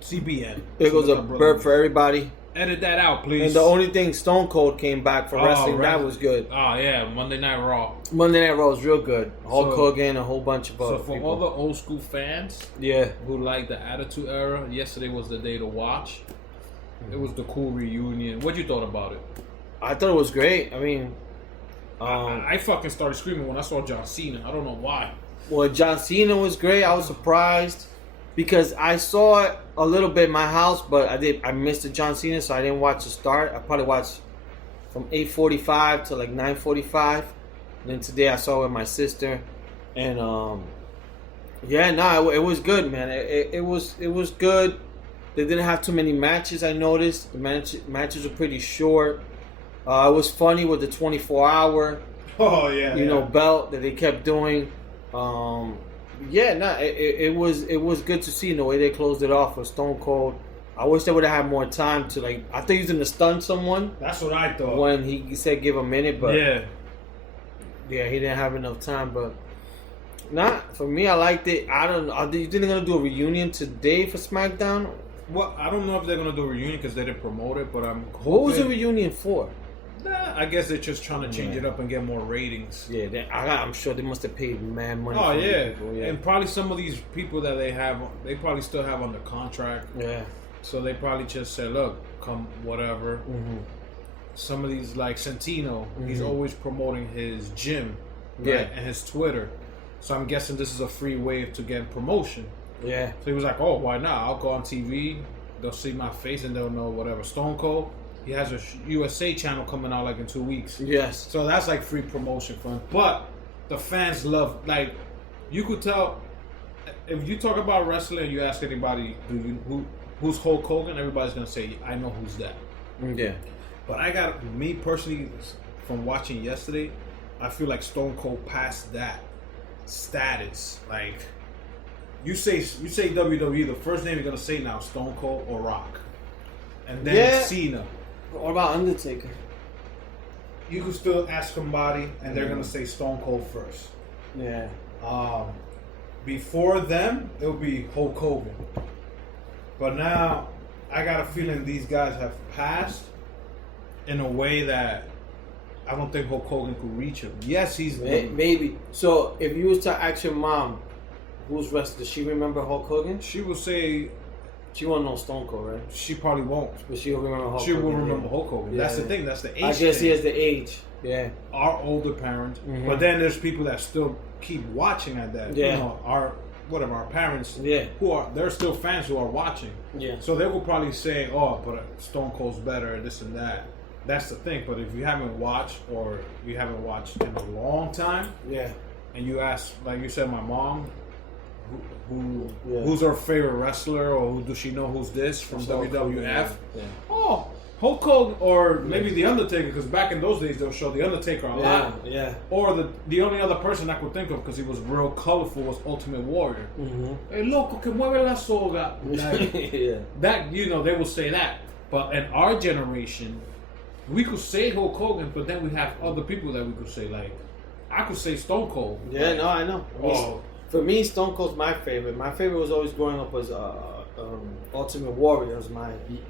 CBN. There goes a burp for everybody. Edit that out, please. And the only thing, Stone Cold came back for wrestling. That was good. Oh, yeah. Monday Night Raw. Monday Night Raw was real good. Hulk Hogan, a whole bunch of other So for people. all the old school fans who like the Attitude Era, yesterday was the day to watch. It was the cool reunion. What you thought about it? I thought it was great. I mean... I fucking started screaming when I saw John Cena. I don't know why. Well, John Cena was great. I was surprised because I saw it a little bit in my house, but I missed the John Cena, so I didn't watch the start. I probably watched from 8:45 to like 9:45. And then today I saw it with my sister, and it was good, man. It was good. They didn't have too many matches. I noticed the matches were pretty short. It was funny with the 24-hour, belt that they kept doing. It was good to see the way they closed it off with Stone Cold. I wish they would have had more time to I thought he was gonna stun someone. That's what I thought when he said give a minute, but yeah, he didn't have enough time. But for me, I liked it. I don't know. You think they're gonna do a reunion today for SmackDown? Well, I don't know if they're gonna do a reunion because they didn't promote it, but I'm hoping. What was the reunion for? I guess they're just trying to change it up and get more ratings. Yeah, I'm sure they must have paid mad money. Oh yeah, and probably some of these people that they probably still have under contract. Yeah. So they probably just said, "Look, come whatever." Mm-hmm. Some of these like Santino, he's always promoting his gym, right? And his Twitter. So I'm guessing this is a free way to get promotion. Yeah. So he was like, "Oh, why not? I'll go on TV. They'll see my face and they'll know whatever." Stone Cold. He has a USA channel coming out like in 2 weeks. Yes. So that's like free promotion for him. But the fans love, you could tell, if you talk about wrestling and you ask anybody, who's Hulk Hogan, everybody's going to say, I know who's that. Yeah. But me personally, from watching yesterday, I feel like Stone Cold passed that status. Like, you say WWE, the first name you're going to say now is Stone Cold or Rock. And then Cena. What about Undertaker? You could still ask somebody, and they're gonna say Stone Cold first. Yeah. Before them, it would be Hulk Hogan. But now, I got a feeling these guys have passed in a way that I don't think Hulk Hogan could reach him. Yes, he's maybe. So, if you was to ask your mom, who's wrestling, does she remember Hulk Hogan? She will say. She won't know Stone Cold, right? She probably won't. But she'll remember Hulk Hogan. She will remember Hulk Hogan. Yeah. That's the thing. That's the age. I guess he has the age. Yeah. Our older parents. Mm-hmm. But then there's people that still keep watching at that. Yeah. You know, our parents. Yeah. They're still fans who are watching. Yeah. So they will probably say, oh, but Stone Cold's better, this and that. That's the thing. But if you haven't watched or you haven't watched in a long time. Yeah. And you ask, like you said, my mom. Who's her favorite wrestler, or does she know who's this from WWF? Yeah. Oh, Hulk Hogan, or maybe The Undertaker, because back in those days they'll show The Undertaker a lot. Yeah. Or the only other person I could think of, because he was real colorful, was Ultimate Warrior. Mm-hmm. Hey, loco, que mueve la soga. That, they will say that. But in our generation, we could say Hulk Hogan, but then we have other people that we could say, like, I could say Stone Cold. Yeah, no, I know. Oh. For me, Stone Cold's my favorite. My favorite was always growing up was Ultimate Warrior. Was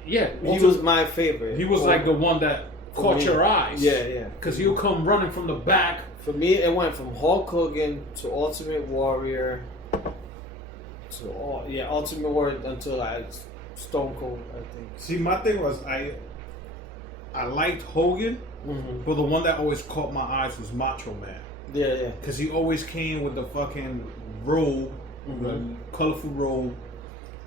he was my favorite. He was like the one that caught your eyes. Yeah. Because he'll come running from the back. For me, it went from Hulk Hogan to Ultimate Warrior to Ultimate Warrior until Stone Cold. I think. See, my thing was I liked Hogan, but the one that always caught my eyes was Macho Man. Yeah. Because he always came with the fucking robe, the colorful robe.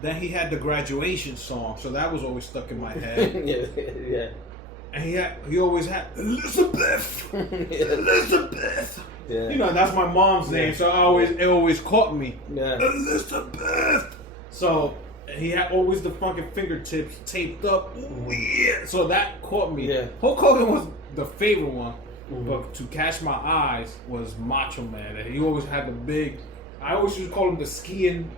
Then he had the graduation song, so that was always stuck in my head. yeah. And he always had Elizabeth. Elizabeth. Yeah. That's my mom's name, so it always caught me. Yeah. Elizabeth. So he had always the fucking fingertips taped up. So that caught me. Yeah. Hulk Hogan was the favorite one. But to catch my eyes was Macho Man. And he always had the big. I always used to call him the skiing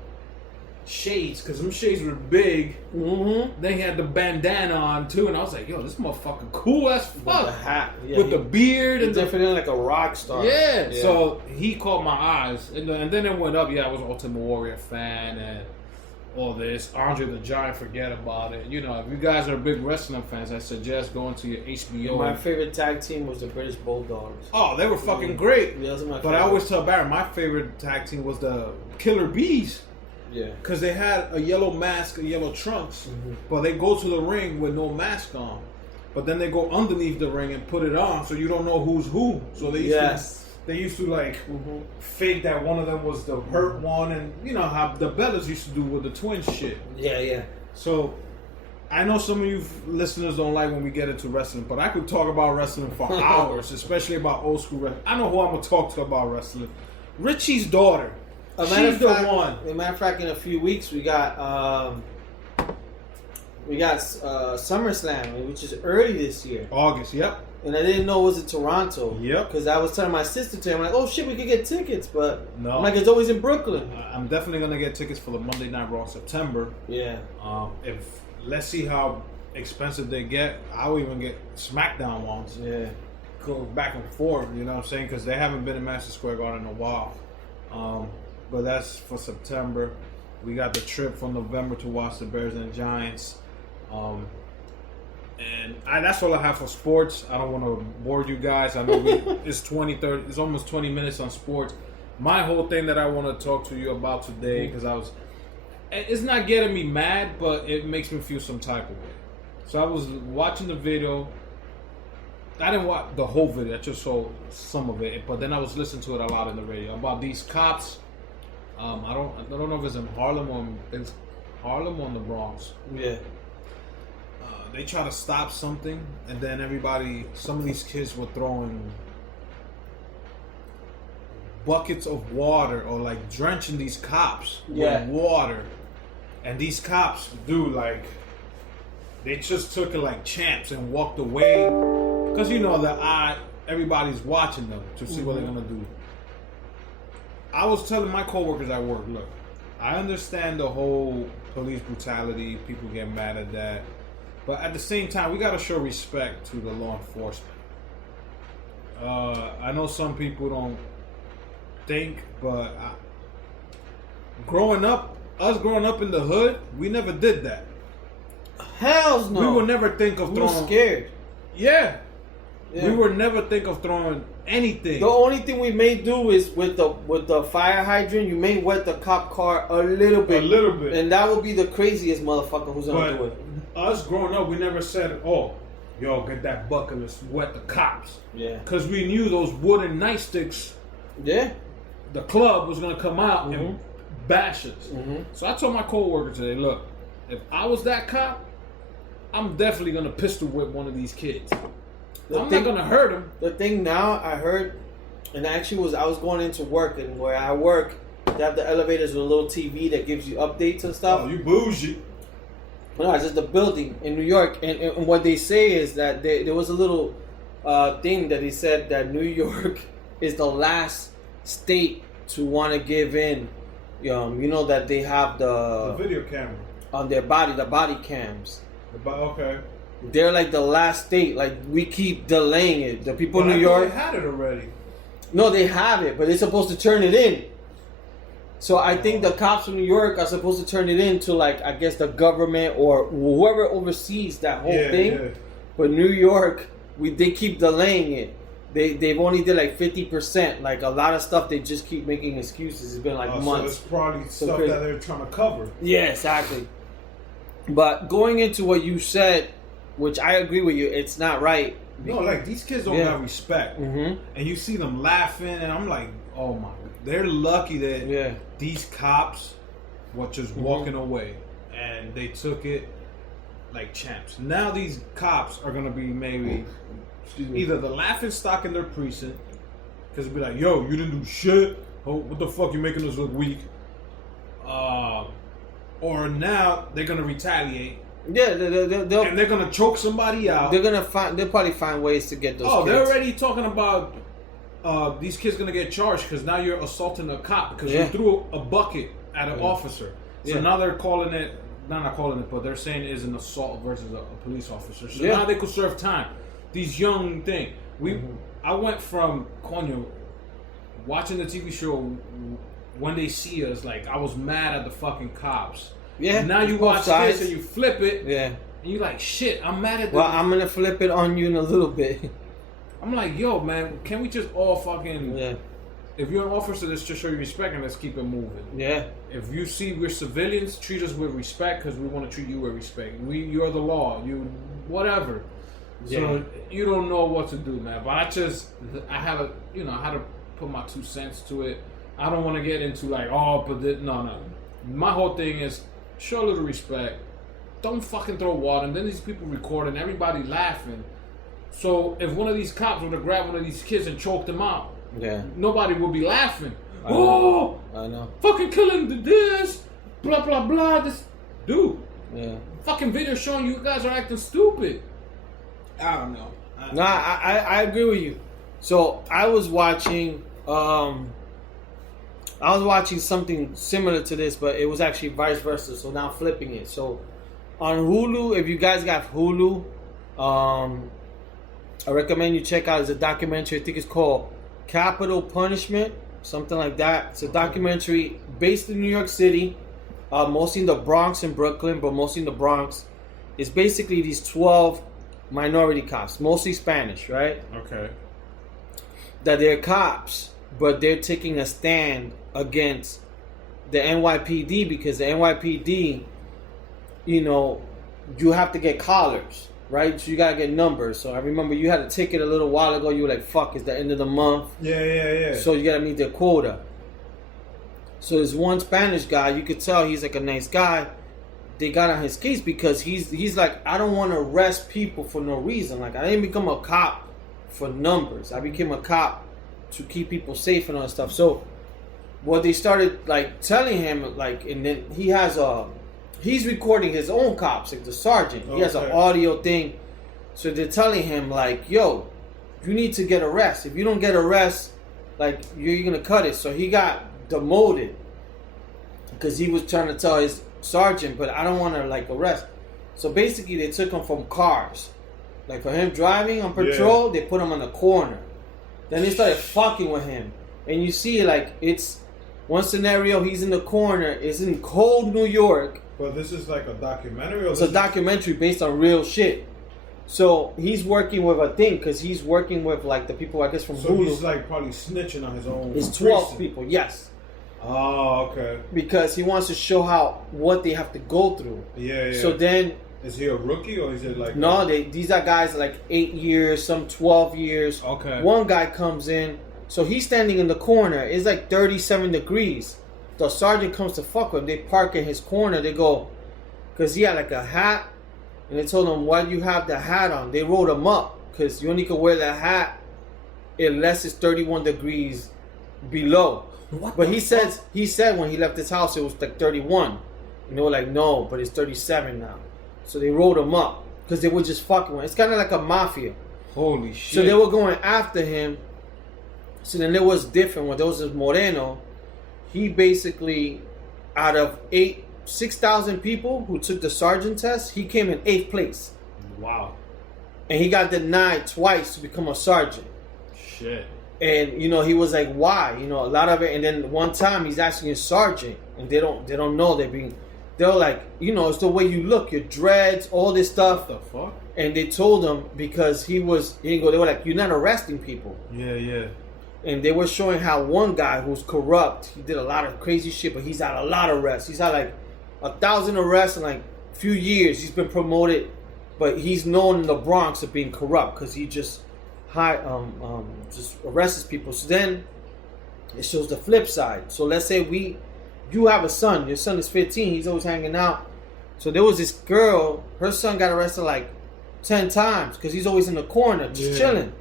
shades, because them shades were big. Mm-hmm. Then he had the bandana on too, and I was like, yo, this motherfucker cool as fuck. With the hat. Yeah, with the beard. And definitely like a rock star. Yeah. So he caught my eyes. And then it went up. Yeah, I was an Ultimate Warrior fan and all this. Andre the Giant, forget about it. You know, if you guys are big wrestling fans, I suggest going to your HBO. My favorite tag team was the British Bulldogs. Oh, they were fucking great. Yeah, those are my but I always tell Barry, my favorite tag team was the Killer Bees. Yeah. Because they had a yellow mask, a yellow trunks, but they go to the ring with no mask on. But then they go underneath the ring and put it on, so you don't know who's who. So they used to like fake that one of them was the hurt one, and you know how the Bellas used to do with the twin shit. Yeah. So I know some of you listeners don't like when we get into wrestling, but I could talk about wrestling for hours, especially about old school wrestling. I know who I'm gonna talk to about wrestling. Richie's daughter. She's the one. As a matter of fact, in a few weeks we got SummerSlam, which is early this year. August, yep. And I didn't know it was in Toronto. Yep. Because I was telling my sister today, I'm like, oh shit, we could get tickets, but no. I'm like, it's always in Brooklyn. I'm definitely gonna get tickets for the Monday Night Raw in September. Yeah. If let's see how expensive they get. I'll even get SmackDown ones. Yeah. Go back and forth. You know what I'm saying? Because they haven't been in Madison Square Garden in a while. But that's for September. We got the trip for November to watch the Bears and Giants. And that's all I have for sports. I don't want to bore you guys. I know it's it's almost 20 minutes on sports. My whole thing that I want to talk to you about today, because it's not getting me mad, but it makes me feel some type of way. So I was watching the video. I didn't watch the whole video. I just saw some of it. But then I was listening to it a lot in the radio about these cops. I don't know if it's in Harlem or in the Bronx. Yeah. They try to stop something, and then some of these kids were throwing buckets of water or like drenching these cops with water. And these cops, dude, like, they just took it like champs and walked away. Because you know everybody's watching them to see what they're gonna do. I was telling my coworkers at work, look, I understand the whole police brutality, people get mad at that, but at the same time, we gotta show respect to the law enforcement. I know some people don't think, but growing up in the hood, we never did that. Hells no. We would never think of throwing. We were scared. Yeah. We would never think of throwing anything. The only thing we may do is with the fire hydrant, you may wet the cop car a little bit. And that would be the craziest motherfucker who's gonna do it. Us growing up, we never said, oh, yo, get that bucket, let's wet the cops. Yeah. Because we knew those wooden nightsticks, the club was gonna come out and bash us. So I told my coworker today, look, if I was that cop, I'm definitely gonna pistol whip one of these kids. I'm not gonna hurt him. The thing now, I heard, and actually I was going into work, and where I work, they have the elevators with a little TV that gives you updates and stuff. Oh, you bougie. No, it's just the building in New York, and what they say is that there was a little thing that they said that New York is the last state to want to give in. You know that they have the video camera on their body, the body cams. Okay. They're like the last state. Like, we keep delaying it. The people in New York, they had it already. No, they have it, but they're supposed to turn it in. So I think the cops from New York are supposed to turn it in to, like, I guess the government or whoever oversees that whole thing. Yeah. But New York, they keep delaying it. They've only did like 50%. Like, a lot of stuff, they just keep making excuses. It's been like months. So it's probably stuff that they're trying to cover. Yeah, exactly. But going into what you said, which I agree with you, it's not right. No, like, these kids don't have respect. And you see them laughing, and I'm like, oh my God. They're lucky that these cops were just walking away, and they took it like champs. Now these cops are going to be maybe either the laughing stock in their precinct, because it'll be like, yo, you didn't do shit. Oh, what the fuck, you making us look weak? Or now they're going to retaliate. Yeah, and they're gonna choke somebody out. They'll probably find ways to get those. Oh, kids. They're already talking about these kids gonna get charged because now you're assaulting a cop because you threw a bucket at an officer. So now they're calling it, not calling it, but they're saying it is an assault versus a police officer. So now they could serve time. These young thing. I went from watching the TV show when they see us, like I was mad at the fucking cops. Yeah. Now you watch this and you flip it. Yeah. And you're like, shit, I'm mad at them. Well, I'm gonna flip it on you in a little bit. I'm like, yo, man, can we just all fucking... Yeah. If you're an officer, let's just show you respect and let's keep it moving. Yeah. If you see we're civilians, treat us with respect because we want to treat you with respect. You're the law. You... Whatever. Yeah. So you don't know what to do, man. But I had to put my 2 cents to it. I don't want to get into like, no. My whole thing is show a little respect. Don't fucking throw water. And then these people recording, everybody laughing. So if one of these cops would have grabbed one of these kids and choked them out, nobody would be laughing. I know. Fucking killing this, blah blah blah. This dude. Yeah. Fucking video showing you guys are acting stupid. I don't know. I agree with you. So I was watching something similar to this, but it was actually vice versa. So now flipping it. So on Hulu, if you guys got Hulu, I recommend you check out. It's a documentary. I think it's called Capital Punishment, something like that. It's a documentary based in New York City, mostly in the Bronx and Brooklyn, but mostly in the Bronx. It's basically these 12 minority cops, mostly Spanish, right? Okay. That they're cops, but they're taking a stand against the NYPD because the NYPD, you have to get collars. Right, so you gotta get numbers. So I remember you had a ticket a little while ago. You were like, "Fuck, it's the end of the month." Yeah. So you gotta meet their quota. So there's one Spanish guy. You could tell he's like a nice guy. They got on his case because he's like, I don't want to arrest people for no reason. Like I didn't become a cop for numbers. I became a cop to keep people safe and all that stuff. So what they started like telling him, like, and then he's recording his own cops, like the sergeant. He has an audio thing. So they're telling him, like, yo, you need to get arrested. If you don't get arrested, like, you're going to cut it. So he got demoted because he was trying to tell his sergeant, but I don't want to, like, arrest. So basically, they took him from cars. Like, for him driving on patrol, they put him on the corner. Then they started fucking with him. And you see, like, it's one scenario, he's in the corner. It's in cold New York. But this is like a documentary? Or it's a documentary based on real shit. So he's working with a thing because he's working with like the people, I guess, from Hulu. So he's like probably snitching on his own. It's 12 people, yes. Oh, okay. Because he wants to show what they have to go through. Yeah. So then... Is he a rookie or is it like... No, these are guys like 8 years, some 12 years. Okay. One guy comes in. So he's standing in the corner. It's like 37 degrees. The sergeant comes to fuck with him. They park in his corner. They go, because he had like a hat, and they told him, why do you have the hat on? They wrote him up, because you only can wear the hat unless it's 31 degrees below. But he said when he left his house it was like 31, and they were like, no, but it's 37 now. So they wrote him up because they were just fucking with him. It's kind of like a mafia. Holy shit! So they were going after him. So then it was different when there was Moreno. He basically, out of 6,000 people who took the sergeant test, he came in 8th place. Wow. And he got denied twice to become a sergeant. Shit. And, he was like, why? A lot of it. And then one time he's asking a sergeant, and they don't know they're like, it's the way you look, your dreads, all this stuff. What the fuck? And they told him because they were like, you're not arresting people. Yeah. And they were showing how one guy who's corrupt, he did a lot of crazy shit, but he's had a lot of arrests. He's had like 1,000 arrests in like a few years. He's been promoted, but he's known in the Bronx of being corrupt because he just just arrests people. So then it shows the flip side. So let's say you have a son. Your son is 15. He's always hanging out. So there was this girl. Her son got arrested like 10 times because he's always in the corner just chilling.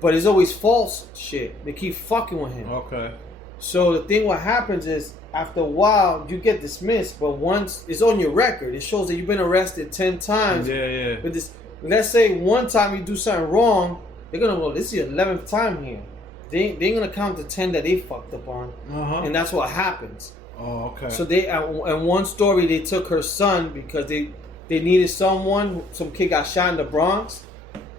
But it's always false shit. They keep fucking with him. Okay. So the thing, what happens is, after a while, you get dismissed. But once it's on your record, it shows that you've been arrested 10 times. Yeah. But let's say one time you do something wrong, they're gonna go, this is your 11th time here. They ain't gonna count the 10 that they fucked up on. And that's what happens. Oh, okay. So they, in one story, they took her son because they needed someone. Some kid got shot in the Bronx,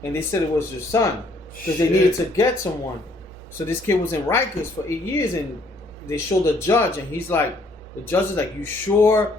and they said it was your son because they needed to get someone. So this kid was in Rikers for 8 years, and they showed the judge, and he's like, the judge is like, "You sure